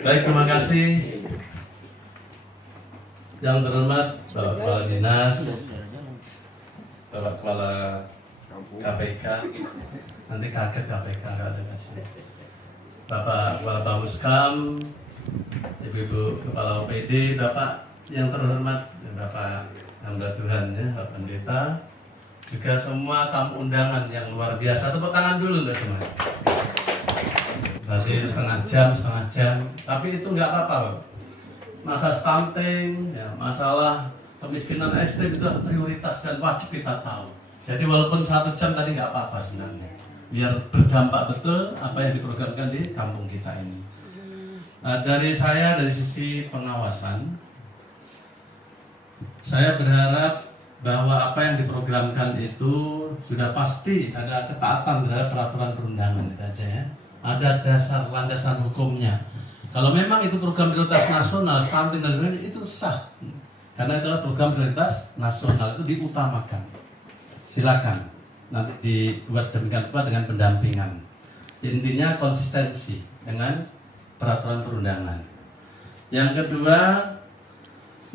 Baik, terima kasih. Yang terhormat Bapak Kepala Dinas, Bapak Kepala KPK, nanti kaget KPK nggak ada kasih. Bapak Kepala Bamuskam, Ibu-ibu Kepala OPD, Bapak yang terhormat, Bapak hamba Tuhan ya, Bapak Pendeta, juga semua tamu undangan yang luar biasa. Tepuk tangan dulu untuk semua. Tadi setengah jam, tapi itu nggak apa-apa. Masa stunting, ya, masalah kemiskinan ekstrim itu prioritas dan wajib kita tahu. Jadi walaupun 1 jam tadi nggak apa-apa sebenarnya, biar berdampak betul apa yang diprogramkan di kampung kita ini. Dari saya, dari sisi pengawasan, saya berharap bahwa apa yang diprogramkan itu sudah pasti ada ketaatan terhadap peraturan perundangan itu aja ya. Ada dasar landasan hukumnya. Kalau memang itu program prioritas nasional, stunting dan lain-lain itu sah. Karena itulah program prioritas nasional itu diutamakan. Silakan nanti dibuat sedemikian rupa dengan pendampingan. Intinya konsistensi dengan peraturan perundangan. Yang kedua,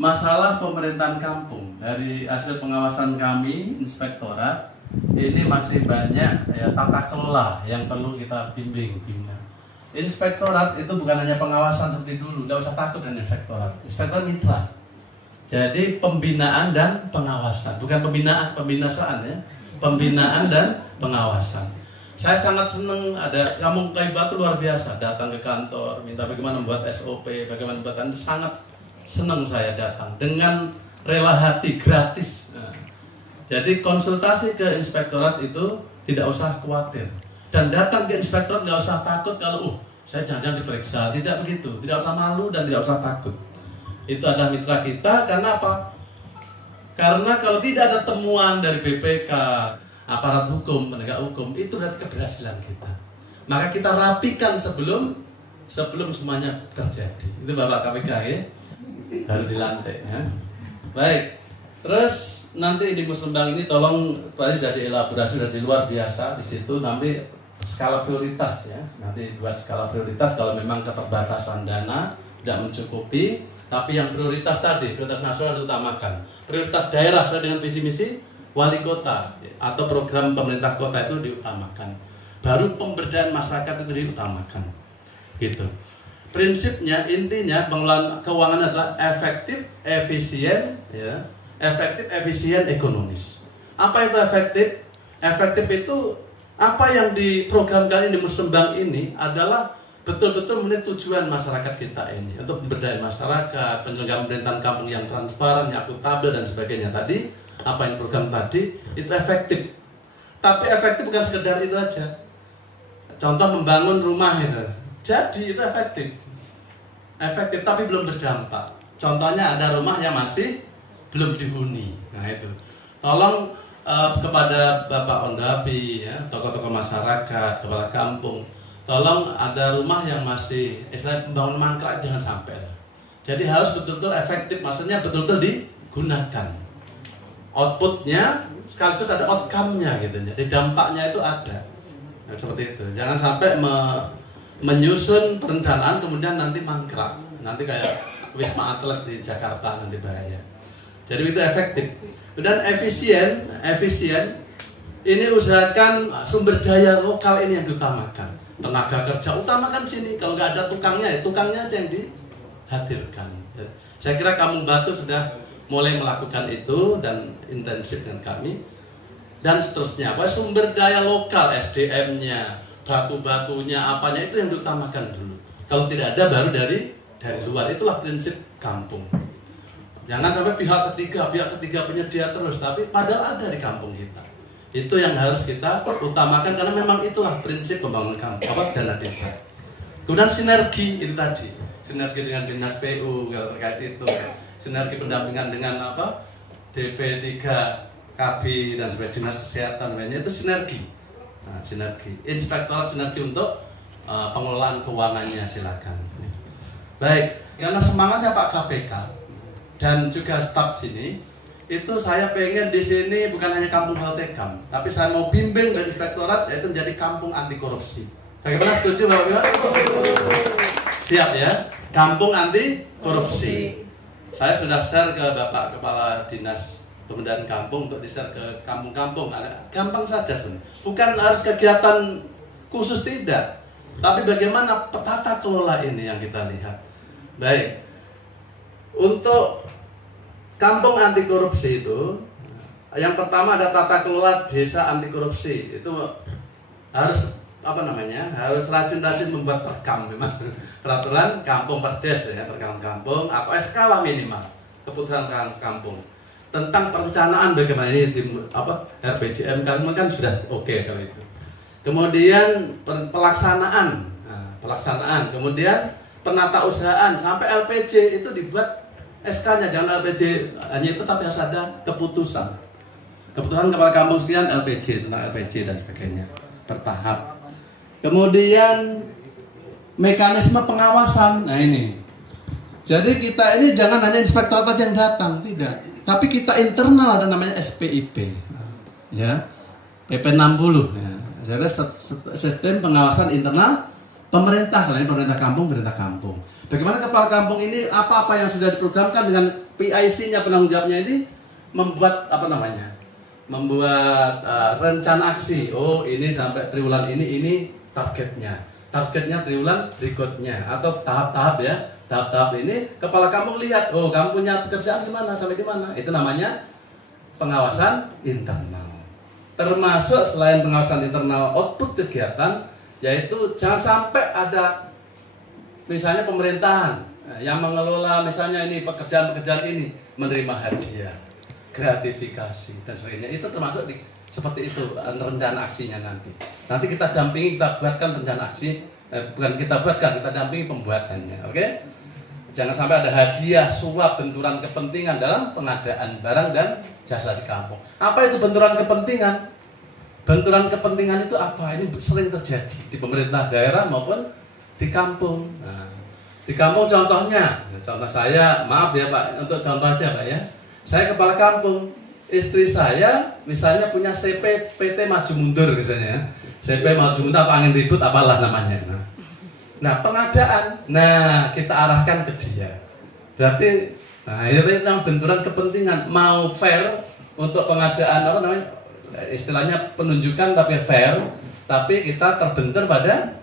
masalah pemerintahan kampung. Dari hasil pengawasan kami, inspektorat, ini masih banyak ya, tata kelola yang perlu kita bimbing. Inspektorat itu bukan hanya pengawasan seperti dulu, tidak usah takut dengan inspektorat. Inspektorat mitra. Jadi pembinaan dan pengawasan, bukan pembinasaan ya, pembinaan dan pengawasan. Saya sangat senang ada Kampung Kayu Batu luar biasa, datang ke kantor, minta bagaimana membuat SOP, bagaimana membuat, sangat senang saya datang dengan rela hati, gratis. Jadi konsultasi ke inspektorat itu tidak usah khawatir. Dan datang ke inspektorat nggak usah takut kalau saya jangan diperiksa. Tidak begitu. Tidak usah malu dan tidak usah takut. Itu adalah mitra kita. Karena apa? Karena kalau tidak ada temuan dari BPK, aparat hukum, penegak hukum, itu berarti keberhasilan kita. Maka kita rapikan sebelum semuanya terjadi. Itu Bapak KPK ya. Baru dilantik ya. Baik. Terus nanti di Musembang ini tolong tadi sudah dielaborasi, sudah di luar biasa di situ. Nanti skala prioritas ya, nanti buat skala prioritas kalau memang keterbatasan dana tidak mencukupi, tapi yang prioritas tadi, prioritas nasional diutamakan, prioritas daerah sesuai dengan visi misi wali kota atau program pemerintah kota itu diutamakan, baru pemberdayaan masyarakat itu diutamakan, gitu. Prinsipnya, intinya pengelolaan keuangan adalah efektif, efisien, ya, efektif, efisien, ekonomis. Apa itu efektif? Efektif itu apa yang diprogramkan di Musembang ini adalah betul-betul memenuhi tujuan masyarakat kita ini untuk pemberdayaan masyarakat, penyelenggaraan pemerintahan kampung yang transparan, yang akuntabel dan sebagainya. Tadi apa yang program tadi itu efektif. Tapi efektif bukan sekedar itu aja. Contoh membangun rumah itu, jadi itu efektif. Efektif tapi belum berdampak. Contohnya ada rumah yang masih belum dihuni. Nah itu. Tolong kepada Bapak Ondapi, ya, tokoh-tokoh masyarakat, kepala kampung, tolong ada rumah yang masih istilah membangun mangkrak jangan sampai. Jadi harus betul-betul efektif, maksudnya betul-betul digunakan. Outputnya sekaligus ada outcome-nya gitu. Jadi dampaknya itu ada. Nah, seperti itu. Jangan sampai menyusun perencanaan kemudian nanti mangkrak. Nanti kayak Wisma Atlet di Jakarta nanti bahaya. Jadi itu efektif. Dan efisien ini usahakan sumber daya lokal ini yang diutamakan. Tenaga kerja utamakan sini. Kalau nggak ada tukangnya, ya tukangnya aja yang dihadirkan. Saya kira Kampung Batu sudah mulai melakukan itu dan intensif dengan kami. Dan seterusnya, apa sumber daya lokal, SDM-nya, batu-batunya, apanya itu yang diutamakan dulu. Kalau tidak ada baru dari luar. Itulah prinsip kampung. Jangan sampai pihak ketiga penyedia terus, tapi padahal ada di kampung kita. Itu yang harus kita utamakan karena memang itulah prinsip pembangunan kampung, dana desa. Kemudian sinergi itu tadi, sinergi dengan dinas PU kalau terkait itu, sinergi pendampingan dengan DP3, KB dan sebagainya, dinas kesehatan lainnya itu sinergi. Nah, sinergi, inspektorat sinergi untuk pengelolaan keuangannya silakan. Baik, karena semangatnya Pak KPK dan juga staf sini, itu saya pengen di sini bukan hanya kampung Haltekam, tapi saya mau bimbing dari inspektorat yaitu menjadi kampung anti korupsi. Bagaimana, setuju Bapak Ibu? Siap ya? Kampung Anti Korupsi. Saya sudah share ke Bapak Kepala Dinas Pemberdayaan Kampung untuk di-share ke kampung-kampung. Gampang saja sebenarnya. Bukan harus kegiatan khusus, tidak. Tapi bagaimana tata kelola ini yang kita lihat. Baik. Untuk kampung anti korupsi itu, yang pertama ada tata kelola desa anti korupsi. Itu harus harus rajin-rajin membuat perkam memang. Peraturan kampung perdes ya, perkam kampung atau SK lah minimal, keputusan kampung tentang perencanaan bagaimana ini di RPJM kan sudah oke kalau itu. Kemudian pelaksanaan, kemudian penata usahaan sampai LPJ itu dibuat SK-nya, jangan LPJ hanya itu, tapi harus ada keputusan kepala kampung sekian LPJ, tentang LPJ dan sebagainya bertahap. Kemudian mekanisme pengawasan. Nah ini, jadi kita ini jangan hanya inspektorat aja yang datang, tidak, tapi kita internal ada namanya SPIP, ya, PP 60 ya. Jadi sistem pengawasan internal pemerintah, selain pemerintah kampung. Bagaimana kepala kampung ini apa-apa yang sudah diprogramkan dengan PIC-nya, penanggung jawabnya ini membuat membuat rencana aksi. Oh ini sampai triwulan ini targetnya triwulan berikutnya atau tahap-tahap ya. Tahap-tahap ini kepala kampung lihat, oh kamu punya pekerjaan gimana sampai gimana. Itu namanya pengawasan internal. Termasuk selain pengawasan internal output kegiatan, yaitu jangan sampai ada misalnya pemerintahan yang mengelola misalnya ini pekerjaan-pekerjaan ini menerima hadiah, gratifikasi dan sebagainya. Itu termasuk seperti itu rencana aksinya nanti. Nanti kita dampingi, kita buatkan rencana aksi, kita dampingi pembuatannya, oke? Jangan sampai ada hadiah, suap, benturan kepentingan dalam pengadaan barang dan jasa di kampung. Apa itu benturan kepentingan? Benturan kepentingan itu apa? Ini sering terjadi di pemerintah daerah maupun di kampung. Nah, di kampung contohnya, contoh saya, maaf ya Pak, untuk contoh aja Pak ya. Saya kepala kampung, istri saya misalnya punya CP PT Maju Mundur misalnya ya. CP Maju Mundur atau angin ribut apalah namanya. Nah pengadaan, kita arahkan ke dia. Berarti, ini tentang benturan kepentingan. Mau fair untuk pengadaan istilahnya penunjukan tapi fair, tapi kita terbentur pada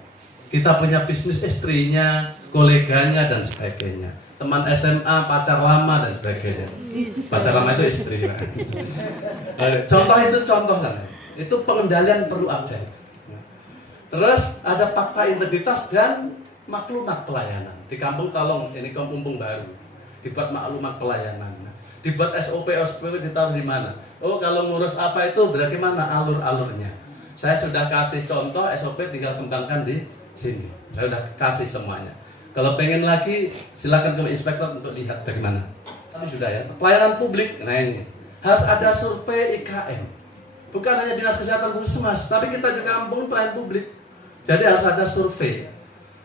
kita punya bisnis istrinya, koleganya dan sebagainya. Teman SMA, pacar lama dan sebagainya. Pacar lama itu istri. Contoh kan. Itu pengendalian perlu ada. Terus ada fakta integritas dan maklumat pelayanan. Di kampung tolong, ini kampung baru, dibuat maklumat pelayanan. Dibuat SOP ditaruh di mana? Oh kalau ngurus apa itu berarti mana alur-alurnya. Saya sudah kasih contoh SOP, tinggal kembangkan di sini. Saya sudah kasih semuanya. Kalau pengen lagi silakan ke inspektor untuk lihat bagaimana. Tapi sudah ya. Pelayanan publik, nah ini harus ada survei IKM. Bukan hanya dinas kesehatan puskesmas, tapi kita juga kampung pelayanan publik. Jadi harus ada survei.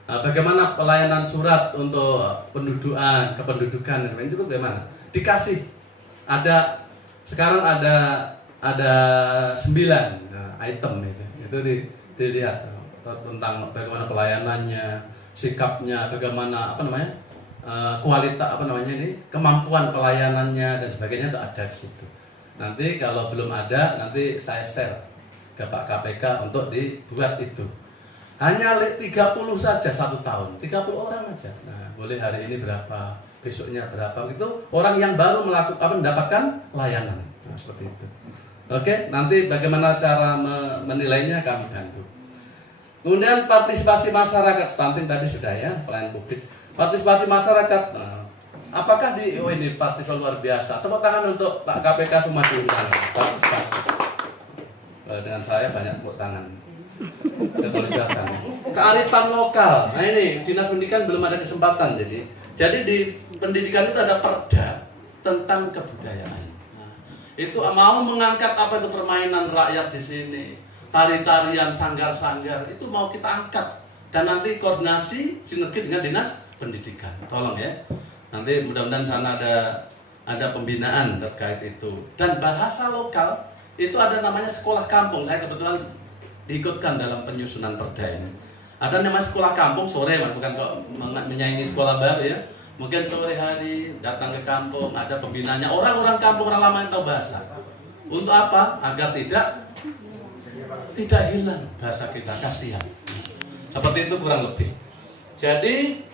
Bagaimana pelayanan surat untuk kependudukan itu bagaimana? Dikasih. Sekarang ada 9 item itu dilihat tentang bagaimana pelayanannya, sikapnya, bagaimana kualitas kemampuan pelayanannya dan sebagainya itu ada di situ. Nanti kalau belum ada, nanti saya share ke Pak KPK untuk dibuat itu. Hanya 30 saja 1 tahun, 30 orang aja. Nah, boleh hari ini berapa, besoknya berapa, itu orang yang baru mendapatkan layanan. Nah, seperti itu. Oke, nanti bagaimana cara menilainya kami bantu. Kemudian partisipasi masyarakat, stunting tadi sudah ya, pelayanan publik. Partisipasi masyarakat, apakah ini partisipasi luar biasa? Tepuk tangan untuk Pak KPK semua diundang. Partisipasi. Dengan saya banyak tepuk tangan. Kearifan lokal. Nah ini dinas pendidikan belum ada kesempatan. Jadi di pendidikan itu ada perda tentang kebudayaan. Itu mau mengangkat apa itu permainan rakyat di sini, tari-tarian, sanggar-sanggar itu mau kita angkat dan nanti koordinasi sinergi dengan dinas pendidikan. Tolong ya. Nanti mudah-mudahan sana ada pembinaan terkait itu. Dan bahasa lokal itu ada namanya sekolah kampung. Saya kebetulan diikutkan dalam penyusunan perda ini. Ada namanya sekolah kampung sore, bukan kok menyaingi sekolah baru ya. Mungkin sore hari datang ke kampung, ada pembinanya, orang-orang kampung, orang lama yang tahu bahasa. Untuk apa? Agar tidak hilang bahasa kita, kasihan. Seperti itu kurang lebih. Jadi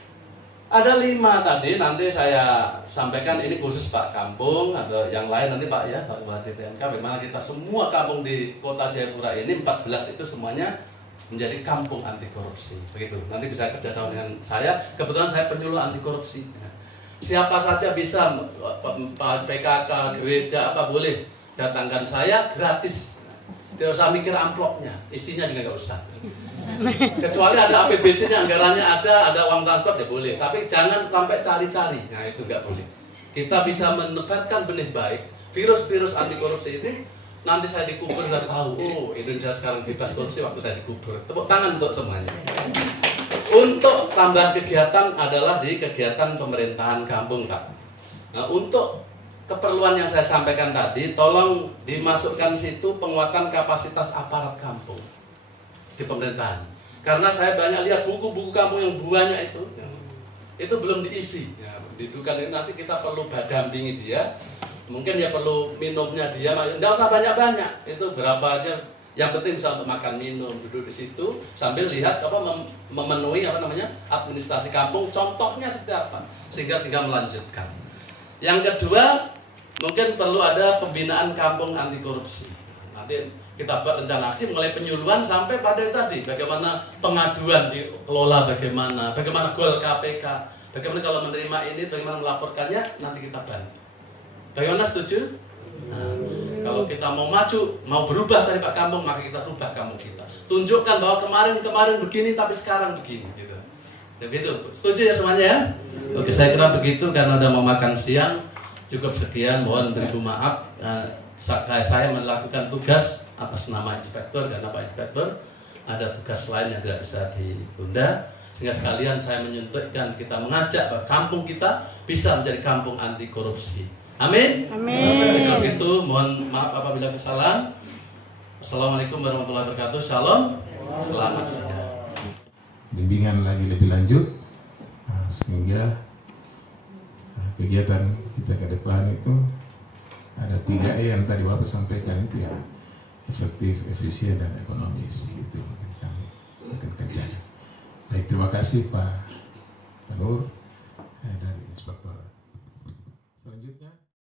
ada 5 tadi, nanti saya sampaikan ini khusus Pak Kampung atau yang lain nanti Pak ya, Pak Bupati TMK. Bagaimana kita semua kampung di Kota Jayapura ini 14 itu semuanya menjadi kampung anti korupsi. Begitu. Nanti bisa kerjasama dengan saya. Kebetulan saya penyuluh anti korupsi. Siapa saja bisa, PKK, gereja apa boleh datangkan saya gratis. Tidak usah mikir amplopnya, isinya juga nggak usah. Kecuali ada APBD-nya, anggarannya ada uang transport ya boleh. Tapi jangan sampai cari-cari, nah itu nggak boleh. Kita bisa menebarkan benih baik, virus-virus anti korupsi ini. Nanti saya dikubur dan tahu, oh Indonesia sekarang bebas korupsi waktu saya dikubur. Tepuk tangan untuk semuanya. Untuk tambahan kegiatan adalah di kegiatan pemerintahan kampung, Pak. Nah, untuk keperluan yang saya sampaikan tadi, tolong dimasukkan situ penguatan kapasitas aparat kampung di pemerintahan. Karena saya banyak lihat buku-buku kampung yang banyak itu belum diisi. Ya, didukan ini nanti kita perlu dampingi dia. Mungkin dia perlu minumnya dia, tidak usah banyak-banyak. Itu berapa aja. Yang penting bisa untuk makan minum, duduk di situ sambil lihat memenuhi administrasi kampung. Contohnya seperti apa, sehingga tinggal melanjutkan. Yang kedua, mungkin perlu ada pembinaan kampung anti korupsi. Nanti kita buat rencana aksi mulai penyuluhan sampai pada tadi bagaimana pengaduan dikelola, bagaimana goal KPK, bagaimana kalau menerima ini, bagaimana melaporkannya, nanti kita bantu. Bagaimana, setuju? Nah, kalau kita mau maju, mau berubah dari Pak Kampung, maka kita rubah kampung kita. Tunjukkan bahwa kemarin begini, tapi sekarang begini. Gitu. Begitu. Setuju ya semuanya ya? Oke, saya kira begitu karena udah mau makan siang. Cukup sekian, mohon beribu maaf. Saya melakukan tugas atas nama inspektur karena Pak Inspektur ada tugas lain yang tidak bisa ditunda. Sehingga sekalian saya menyuntikkan, kita mengajak bahwa kampung kita bisa menjadi kampung anti korupsi. Amin. Amin. Kalau itu mohon maaf apabila kesalahan. Assalamualaikum warahmatullahi wabarakatuh. Shalom. Selamat siang. Bimbingan lagi lebih lanjut sehingga kegiatan kita ke depan itu ada 3E yang tadi Bapak sampaikan itu ya, efektif, efisien dan ekonomis. Itu mungkin kami akan kerjakan. Baik, terima kasih Pak Nur dari Inspektor.